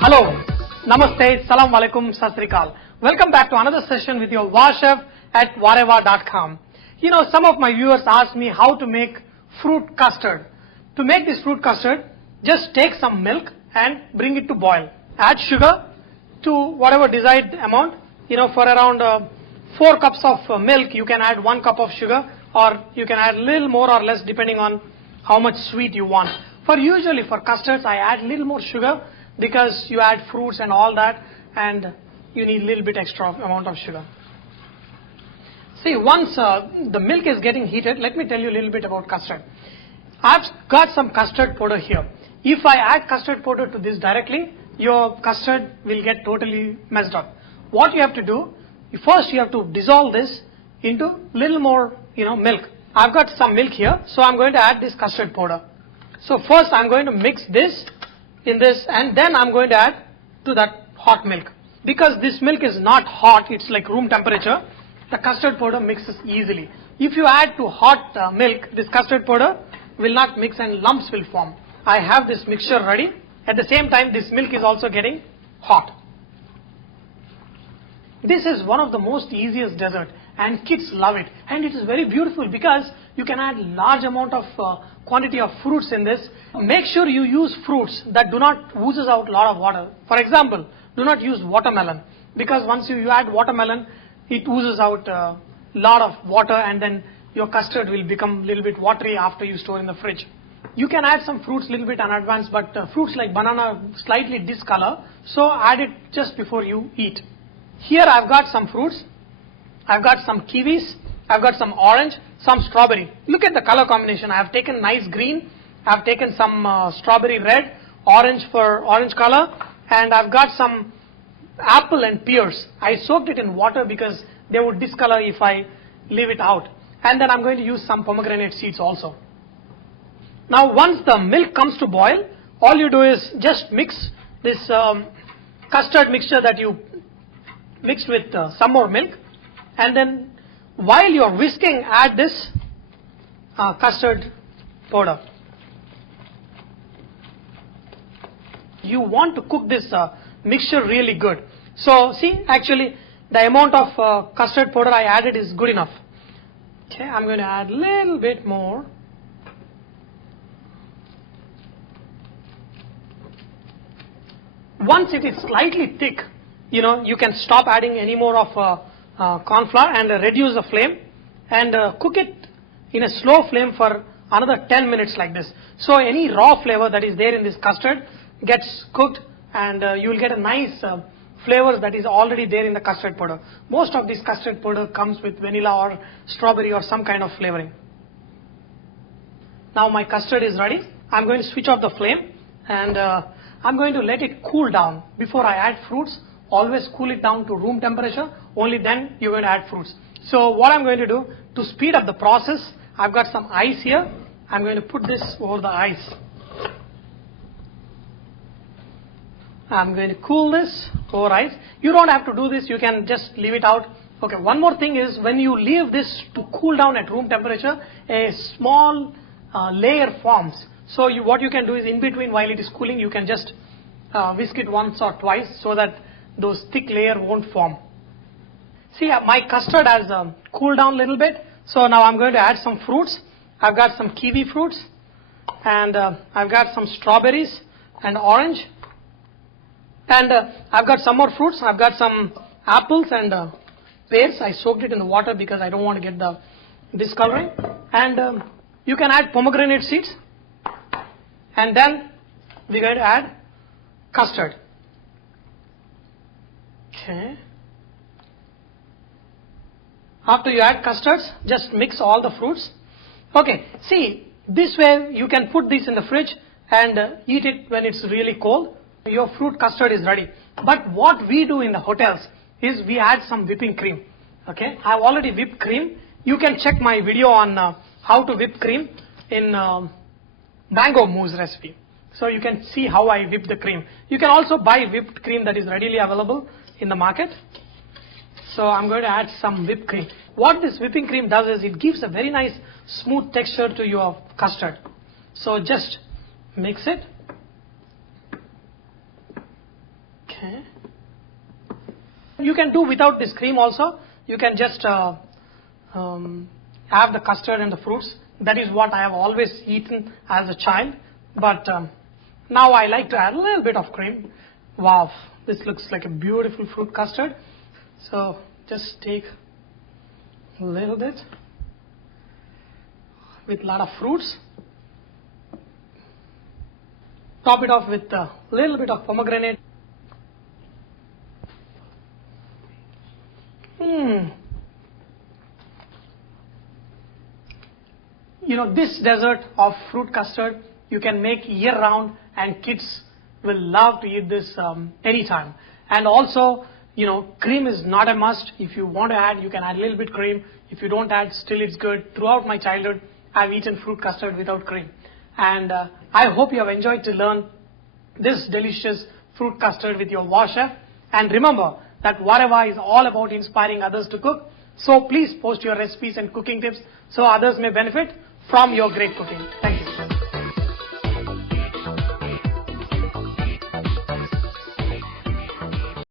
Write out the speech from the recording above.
Hello, Namaste, Salam Alaikum, Sat Sri Akal. Welcome back to another session with your Wow Chef at Vareva.com. You know, some of my viewers asked me how to make fruit custard. To make this fruit custard, just take some milk and bring it to boil. Add sugar to whatever desired amount. You know, for around 4 cups of milk, you can add 1 cup of sugar, or you can add a little more or less depending on how much sweet you want. Usually for custards, I add a little more sugar because you add fruits and all that, and you need a little bit extra amount of sugar. See, once the milk is getting heated, let me tell you a little bit about custard. I've got some custard powder here. If I add custard powder to this directly, your custard will get totally messed up. What you have to do, first you have to dissolve this into a little more, milk. I've got some milk here, so I'm going to add this custard powder. So first I'm going to mix this in this, and then I'm going to add to that hot milk. Because this milk is not hot, it's like room temperature, the custard powder mixes easily. If you add to hot milk, this custard powder will not mix and lumps will form. I have this mixture ready. At the same time, this milk is also getting hot. This is one of the most easiest dessert, and kids love it. And it is very beautiful because you can add large amount of quantity of fruits in this. Make sure you use fruits that do not oozes out a lot of water. For example, do not use watermelon, because once you add watermelon, it oozes out a lot of water, and then your custard will become a little bit watery after you store in the fridge. You can add some fruits a little bit in advance, but fruits like banana slightly discolor, so add it just before you eat. Here I've got some fruits. I've got some kiwis, I've got some orange, some strawberry. Look at the color combination. I have taken nice green, I've taken some strawberry red, orange for orange color, and I've got some apple and pears. I soaked it in water because they would discolor if I leave it out. And then I'm going to use some pomegranate seeds also. Now once the milk comes to boil, all you do is just mix this custard mixture that you mixed with some more milk, and then while you're whisking, add this custard powder. You want to cook this mixture really good. So see, actually the amount of custard powder I added is good enough. Okay, I'm going to add a little bit more. Once it is slightly thick, you can stop adding any more of corn flour and reduce the flame, and cook it in a slow flame for another 10 minutes like this. So any raw flavor that is there in this custard gets cooked, and you will get a nice flavors that is already there in the custard powder. Most of this custard powder comes with vanilla or strawberry or some kind of flavoring. Now my custard is ready. I'm going to switch off the flame, and I'm going to let it cool down. Before I add fruits, always cool it down to room temperature, only then you're going to add fruits. So what I'm going to do, to speed up the process, I've got some ice here. I'm going to put this over the ice. I'm going to cool this over ice. You don't have to do this, you can just leave it out. Okay, one more thing is, when you leave this to cool down at room temperature, a small layer forms. So what you can do is, in between while it is cooling, you can just whisk it once or twice so that those thick layer won't form. See, my custard has cooled down a little bit. So now I'm going to add some fruits. I've got some kiwi fruits, and I've got some strawberries and orange. And I've got some more fruits. I've got some apples and pears. I soaked it in the water because I don't want to get the discoloring. And you can add pomegranate seeds. And then we're going to add custard. Okay. After you add custards, just mix all the fruits. Okay, see, this way you can put this in the fridge and eat it when it's really cold. Your fruit custard is ready. But what we do in the hotels is we add some whipping cream. Okay, I have already whipped cream. You can check my video on how to whip cream in mango mousse recipe. So you can see how I whip the cream. You can also buy whipped cream that is readily available in the market. So I'm going to add some whipped cream. What this whipping cream does is it gives a very nice smooth texture to your custard. So just mix it. Okay. You can do without this cream also. You can just have the custard and the fruits. That is what I have always eaten as a child. But now I like to add a little bit of cream. Wow, this looks like a beautiful fruit custard. So just take a little bit with a lot of fruits. Top it off with a little bit of pomegranate. You know, this dessert of fruit custard you can make year round, and kids will love to eat this anytime. And also, you know, cream is not a must. If you want to add, you can add a little bit cream. If you don't add, still it's good. Throughout my childhood, I've eaten fruit custard without cream. And I hope you have enjoyed to learn this delicious fruit custard with your Wow Chef. And remember that WhateVer is all about inspiring others to cook. So please post your recipes and cooking tips so others may benefit from your great cooking. Thank you.